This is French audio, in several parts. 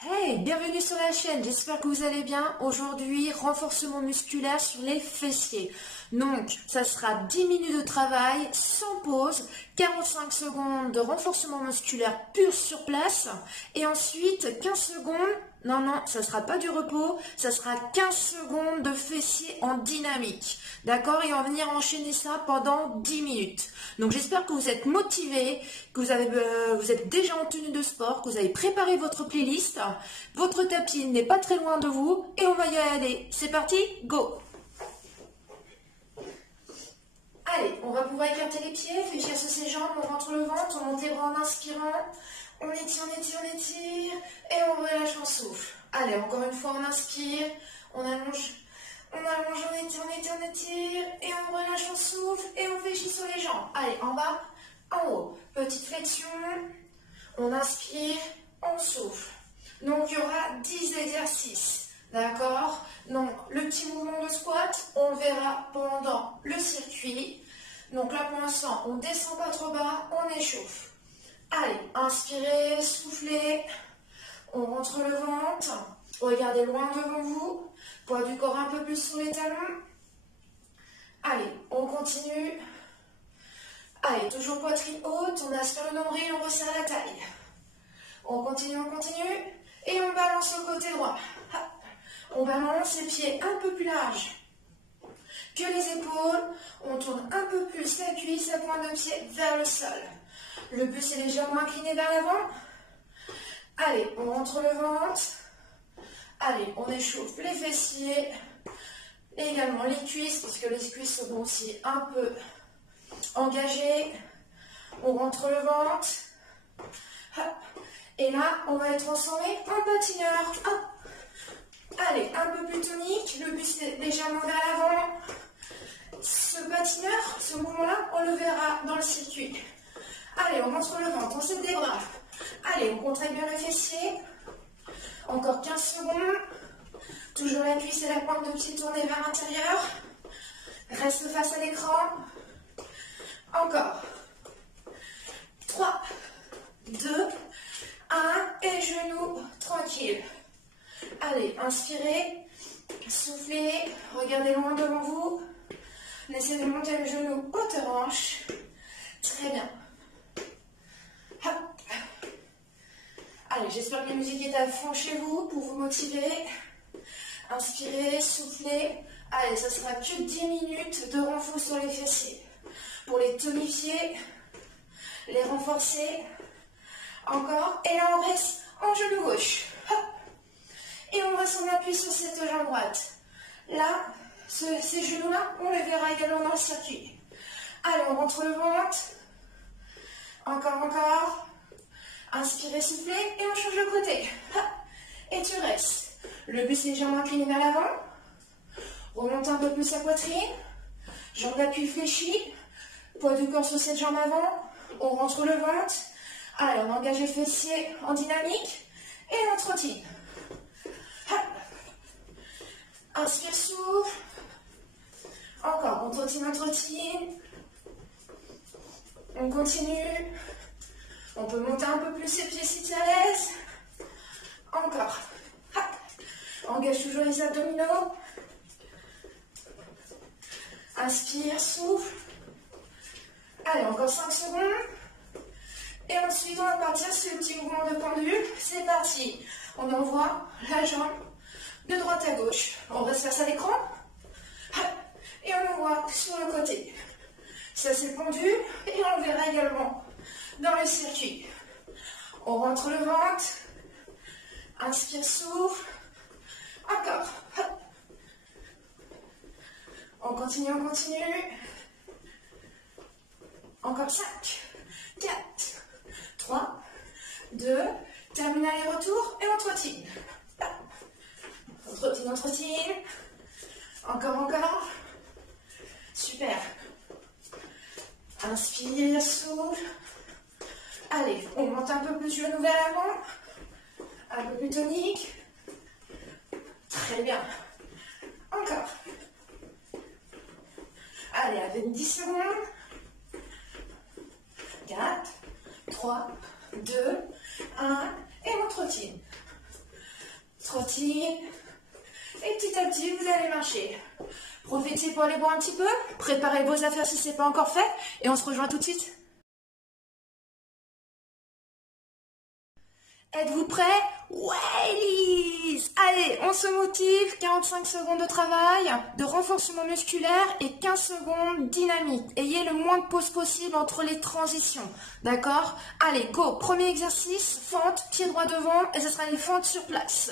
Hey, bienvenue sur la chaîne, j'espère que vous allez bien. Aujourd'hui, renforcement musculaire sur les fessiers. Donc, ça sera 10 minutes de travail sans pause, 45 secondes de renforcement musculaire pur sur place et ensuite 15 secondes, non, ça sera pas du repos, ça sera 15 secondes de fessiers en dynamique. D'accord? Et on va venir enchaîner ça pendant 10 minutes. Donc, j'espère que vous êtes motivés, que vous êtes déjà en tenue de sport, que vous avez préparé votre playlist. Votre tapis n'est pas très loin de vous et on va y aller. C'est parti, go! Allez, on va pouvoir écarter les pieds, fléchir sur ses jambes, on rentre le ventre, on monte les bras en inspirant, on étire, et on relâche en souffle. Allez, encore une fois, on inspire, on allonge, on étire, et on relâche en souffle, et on fléchit sur les jambes. Allez, en bas, en haut, petite flexion, on inspire, on souffle. Donc, il y aura 10 exercices, d'accord? Donc, le petit mouvement de squat, on le verra pendant le circuit. Donc là, pour l'instant, on ne descend pas trop bas, on échauffe. Allez, inspirez, soufflez, on rentre le ventre, regardez loin devant vous, poids du corps un peu plus sur les talons. Allez, on continue. Allez, toujours poitrine haute, on aspire le nombril, on resserre la taille. On continue, et on balance le côté droit. On balance les pieds un peu plus larges que les épaules. On tourne un peu plus la cuisse, la pointe de pied vers le sol. Le buste est légèrement incliné vers l'avant. Allez, on rentre le ventre. Allez, on échauffe les fessiers. Et également les cuisses, parce que les cuisses sont aussi un peu engagées. On rentre le ventre. Et là, on va être transformé en patineur. Allez, un peu plus tonique, le buste est légèrement vers l'avant. Ce patineur, ce mouvement-là, on le verra dans le circuit. Allez, on rentre le ventre, on serre des bras. Allez, on contracte bien le fessier. Encore 15 secondes. Toujours la cuisse et la pointe de pied tournée vers l'intérieur. Reste face à l'écran. Encore. 3, 2, 1, et genoux tranquille. Allez, inspirez, soufflez, regardez loin devant vous. Laissez monter le genou haute hanche. Très bien. Hop. Allez, j'espère que la musique est à fond chez vous pour vous motiver. Inspirez, soufflez. Allez, ça sera que 10 minutes de renfort sur les fessiers. Pour les tonifier, les renforcer. Encore. Et là, on reste en genou gauche. Hop. Et on va s'en appuyer sur cette jambe droite. Là, ces genoux-là, on les verra également dans le circuit. Allez, on rentre le ventre. Encore. Inspirez, soufflez, et on change de côté. Et tu restes. Le buste est légèrement incliné vers l'avant. Remonte un peu plus la poitrine. Jambe d'appui fléchie. Poids du corps sur cette jambe avant. On rentre le ventre. Allez, on engage les fessiers en dynamique. Et on trottine. Inspire, souffle. Encore, on trottine. On continue. On peut monter un peu plus les pieds si tu es à l'aise. Encore. Engage toujours les abdominaux. Inspire, souffle. Allez, encore 5 secondes. Et ensuite, on va partir sur le petit mouvement de pendule. C'est parti. On envoie la jambe de droite à gauche. On reste face à l'écran. Et on envoie sur le côté. Ça, c'est pendu. Et on le verra également dans le circuit. On rentre le ventre. Inspire, souffle. Encore. On continue. Encore 5, 4, 3, 2, termine aller-retour et on trottine. On trottine. Encore. Super. Inspire, souffle. Allez, on monte un peu plus genou vers l'avant. Un peu plus tonique. Très bien. Encore. Allez, avec 10 secondes. 4, 3, 2, 1. Et on trottine. trottinez. Et petit à petit, vous allez marcher. Profitez pour aller boire un petit peu. Préparez vos affaires si ce n'est pas encore fait. Et on se rejoint tout de suite. Êtes-vous prêts? Ouais, Elise! Allez, on se motive. 45 secondes de travail, de renforcement musculaire et 15 secondes dynamique. Ayez le moins de pause possible entre les transitions. D'accord? Allez, go! Premier exercice, fente, pied droit devant et ce sera une fente sur place.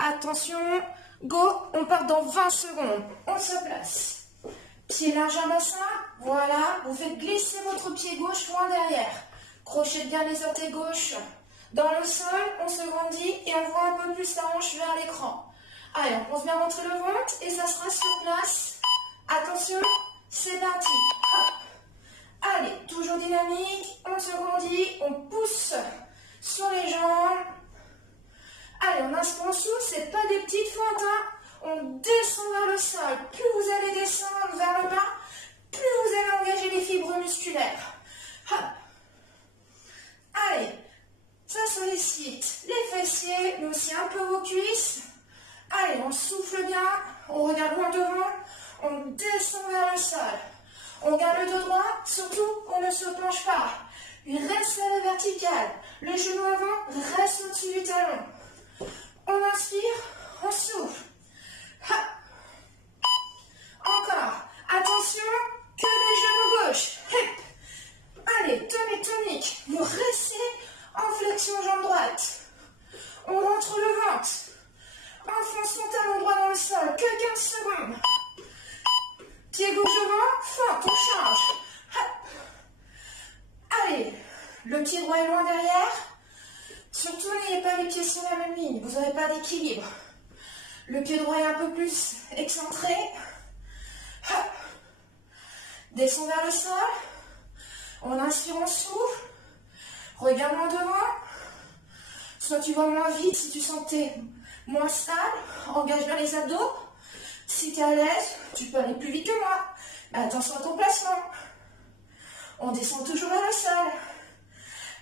Attention, go! On part dans 20 secondes. On se place. Pied large à bassin. Voilà, vous faites glisser votre pied gauche loin derrière. Crochetez bien les orteils gauches. Dans le sol, on se grandit et on voit un peu plus la hanche vers l'écran. Allez, on pense bien rentrer le ventre et ça sera sur place. Attention, c'est parti. Hop. Allez, toujours dynamique, on se grandit, on pousse sur les jambes. Allez, on inspire en dessous, c'est pas des petites fentes, hein. On descend vers le sol. Plus vous allez descendre vers le bas, plus vous allez engager les fibres musculaires. Hop. Allez. Ça sollicite les fessiers, mais aussi un peu vos cuisses. Allez, on souffle bien, on regarde loin devant, on descend vers le sol. On garde le dos droit, surtout on ne se penche pas. Il reste à la verticale. Le genou avant reste au-dessus du talon. On inspire, on souffle. Hop. Encore. Attention, que les genoux gauche. Hop. Allez, tenez, tonique. Vous restez en flexion jambe droite. On rentre le ventre. Enfonce son talon droit dans le sol. Que 15 secondes. Pied gauche devant. Fente, on change. Hop. Allez. Le pied droit est loin derrière. Surtout, n'ayez pas les pieds sur la même ligne. Vous n'aurez pas d'équilibre. Le pied droit est un peu plus excentré. Hop. Descend vers le sol. On inspire, on souffle. Regarde-moi devant. Soit tu vas moins vite si tu sentais moins stable. Engage bien les abdos. Si tu es à l'aise, tu peux aller plus vite que moi. Mais attention à ton placement. On descend toujours vers le sol.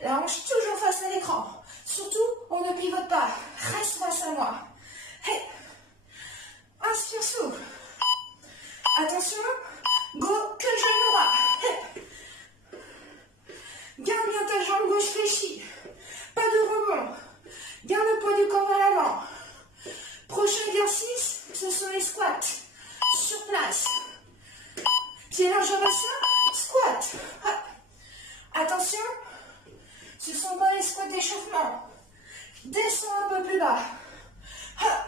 La hanche toujours face à l'écran. Surtout, on ne pivote pas. Reste face à moi. Hey. Inspire, souffle. Attention. Go, que le genou droit. Hey. Garde bien ta jambe gauche fléchie. Pas de rebond. Garde le poids du corps vers l'avant. Prochain exercice, ce sont les squats. Sur place. Pied large à bassin, squat. Hop. Attention, ce ne sont pas les squats d'échauffement. Descends un peu plus bas. Hop.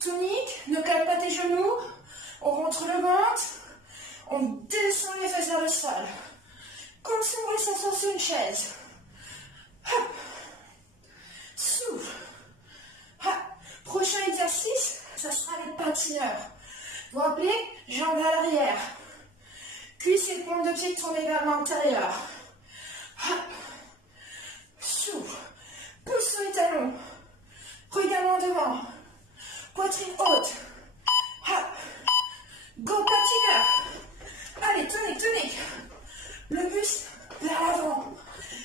Tonique, ne cale pas tes genoux. On rentre le ventre. On descend les fesses vers le sol. Comme si on voulait s'asseoir sur une chaise. Hop. Souffle. Hop. Prochain exercice, ça sera les patineurs. Vous vous rappelez, jambes à l'arrière. Cuisses et paumes de pied tournées vers l'intérieur. Hop. Souffle. Pousse sur les talons. Regarde en devant. Poitrine haute. Hop. Go patineur. Allez, tenez, tenez. Le buste vers l'avant.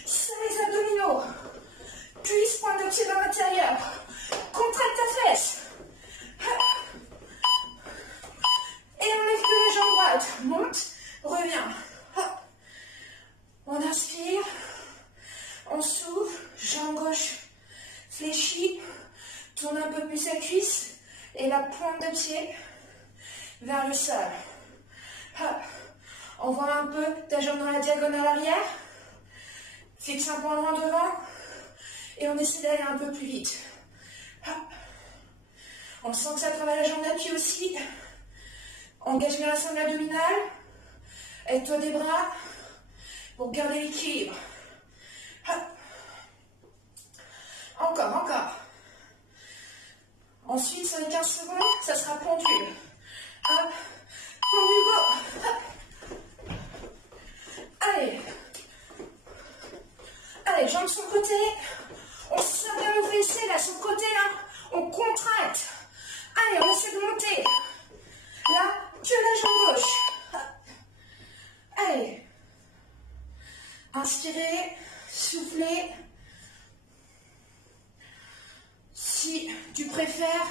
Serre les abdominaux. Cuisse, pointe de pied vers l'intérieur. Contracte ta fesse. Et on lève que la jambe droite. Monte, reviens. On inspire. On souffle. Jambe gauche fléchie. Tourne un peu plus la cuisse. Et la pointe de pied vers le sol. Hop. Envoie un peu ta jambe dans la diagonale arrière. Fixe un point loin devant. Et on essaie d'aller un peu plus vite. Hop. On sent que ça travaille la jambe d'appui aussi. Engage bien la sangle abdominale. Aide-toi des bras pour garder l'équilibre. Hop. Encore, encore. Ensuite, sur les 15 secondes, ça sera pendule. Hop. Pendule, go. Hop. Allez. Allez, jambes sur le côté. On serre bien nos fessiers là, sur le côté. Hein. On contracte. Allez, on essaie de monter. Là, que la jambe gauche. Allez. Inspirez, soufflez. préfères,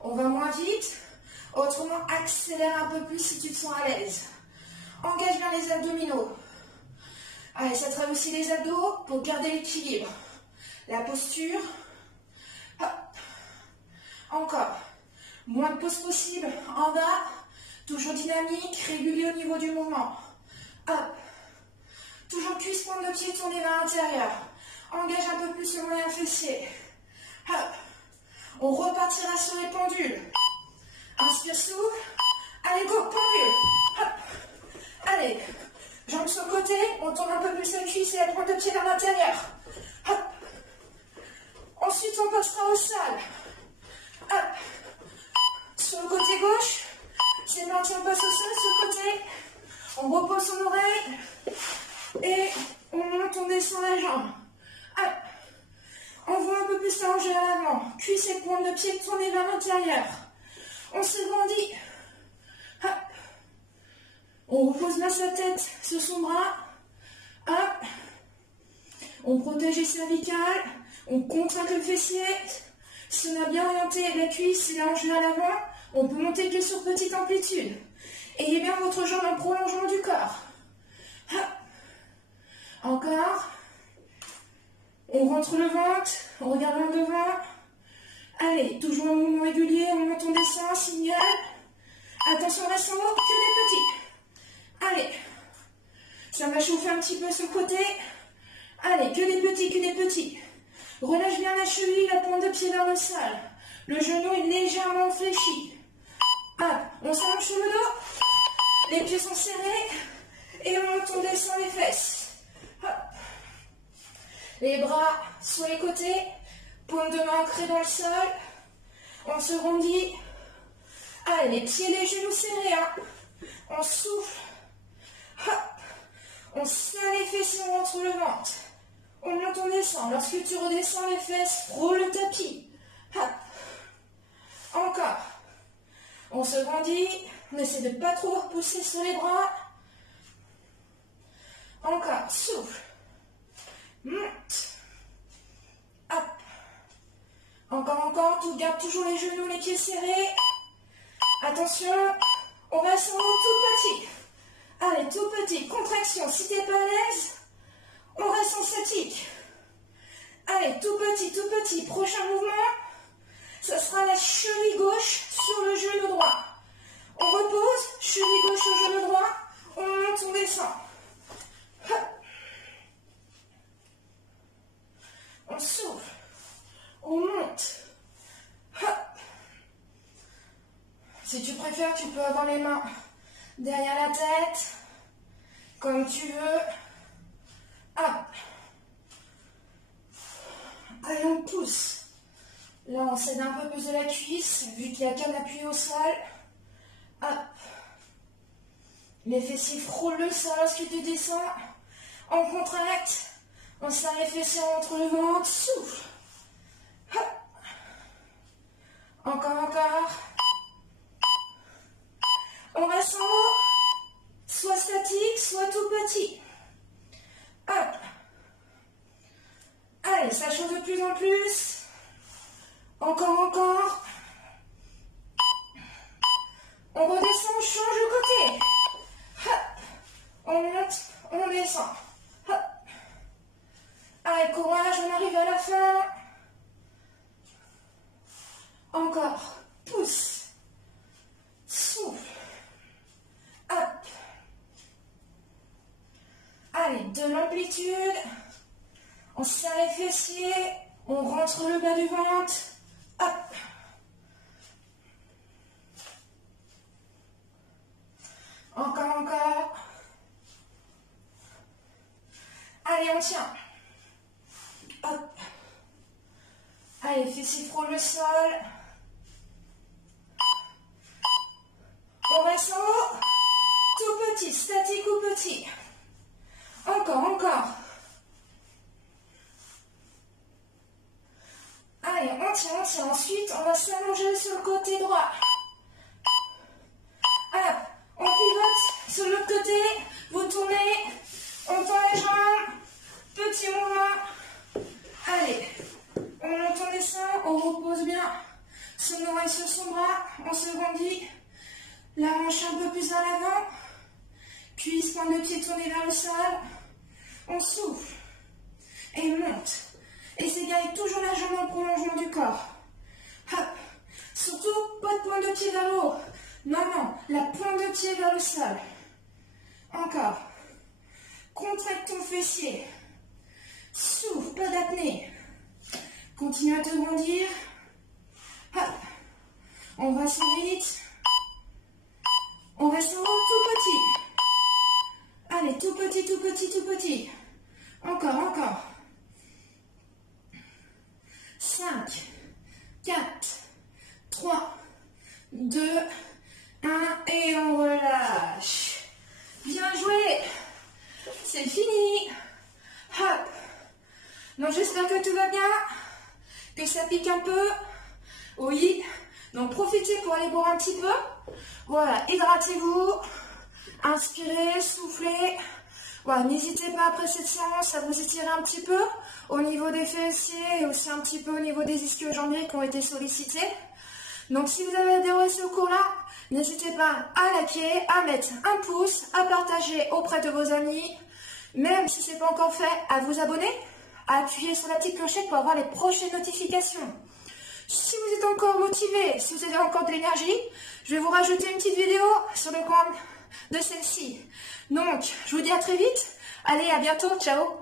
on va moins vite. Autrement, accélère un peu plus si tu te sens à l'aise. Engage bien les abdominaux. Allez, ça travaille aussi les abdos pour garder l'équilibre. La posture. Hop. Encore. Moins de pause possible en bas. Toujours dynamique, régulier au niveau du mouvement. Hop. Toujours cuisse, pointe de pied tournée vers l'intérieur. Engage un peu plus le moyen fessier. Hop. On repartira sur les pendules. Inspire, souffle. Allez, go, pendule. Hop. Allez. Jambes sur le côté. On tourne un peu plus la cuisse et la pointe de pied vers l'intérieur. Hop. Ensuite, on passera au sol. Hop. Sur le côté gauche. C'est parti, on passe au sol sur le côté. On repose son oreille. Et on monte, on descend la jambe. Hop. On voit un peu plus la hanche à l'avant. Cuisse et pointe de pied tournée vers l'intérieur. On se grandit. Hop. On repose bien sa tête sur son bras. Hop. On protège les cervicales. On contracte le fessier. Si on a bien orienté la cuisse et la hanche vers l'avant, on peut monter le pied sur petite amplitude. Ayez bien votre jambe en prolongement du corps. Hop. Encore. On rentre le ventre, on regarde en devant. Allez, toujours un mouvement régulier, on monte, on descend, signal. Attention, reste en haut, que des petits. Allez, ça va chauffer un petit peu ce côté. Allez, que des petits, que des petits. Relâche bien la cheville, la pointe de pied vers le sol. Le genou est légèrement fléchi. Hop, on s'allonge sur le dos. Les pieds sont serrés. Et on monte, on descend les fesses. Hop. Les bras sur les côtés, paume de main ancrée dans le sol. On se rondit. Allez, les pieds, les genoux serrés. Hein. On souffle. Hop. On serre les fesses et on rentre le ventre. On monte, on descend. Lorsque tu redescends les fesses, roule le tapis. Hop. Encore. On se grandit. On essaie de ne pas trop repousser sur les bras. Encore. Souffle. Monte. Hop. Encore. Tu gardes toujours les genoux, les pieds serrés. Attention. On reste en haut tout petit. Allez, tout petit. Contraction. Si tu n'es pas à l'aise, on reste en statique. Allez, tout petit. Prochain mouvement, ça sera la cheville gauche sur le genou droit. On repose. Cheville gauche sur le genou droit. On monte, on descend. Hop. On souffle. On monte. Hop. Si tu préfères, tu peux avoir les mains derrière la tête, comme tu veux. Hop. Allez, on pousse. Là, on cède un peu plus de la cuisse, vu qu'il n'y a qu'un appui au sol. Hop. Les fessiers frôlent le sol lorsque tu descends. On contracte. On serre les fessiers entre le ventre. Souffle. Hop. Encore. On reste en haut. Soit statique, soit tout petit. Hop. Allez, ça chauffe de plus en plus. Encore. On redescend, on change de côté. Hop. On monte, on descend. Hop. Allez, courage, on arrive à la fin. Encore. Pousse. Souffle. Hop. Allez, de l'amplitude. On serre les fessiers. On rentre le bas du ventre. Hop. Encore. Allez, on tient. Hop. Allez, fessiers frôlent le sol. On reste en haut. Tout petit, statique ou petit. Encore. Allez, on tient. Ensuite, on va s'allonger sur le côté droit. Hop. On pivote sur l'autre côté. Vous tournez. On tend les jambes. Petit mouvement. Allez. On monte, on descend. On repose bien pointe de pied tournée vers le sol. On souffle. Et monte. Essayez avec toujours la jambe en prolongement du corps. Hop. Surtout, pas de pointe de pied vers le haut. Non, non, la pointe de pied vers le sol. Encore. Contracte ton fessier. Souffle, pas d'apnée. Continue à te grandir. Hop. On va sur vite. On va sur tout petit. Allez, tout petit, tout petit, tout petit. Encore, encore. 5, 4, 3, 2, 1 et on relâche. Bien joué. C'est fini. Hop. Donc j'espère que tout va bien, que ça pique un peu. Oui. Donc profitez pour aller boire un petit peu. Voilà, hydratez-vous. Inspirez, soufflez. Voilà, n'hésitez pas après cette séance à vous étirer un petit peu au niveau des fessiers et aussi un petit peu au niveau des ischio-jambiers qui ont été sollicités. Donc si vous avez adoré ce cours-là, n'hésitez pas à liker, à mettre un pouce, à partager auprès de vos amis, même si ce n'est pas encore fait, à vous abonner, à appuyer sur la petite clochette pour avoir les prochaines notifications. Si vous êtes encore motivé, si vous avez encore de l'énergie, je vais vous rajouter une petite vidéo sur le compte de celle-ci. Donc, je vous dis à très vite. Allez, à bientôt. Ciao.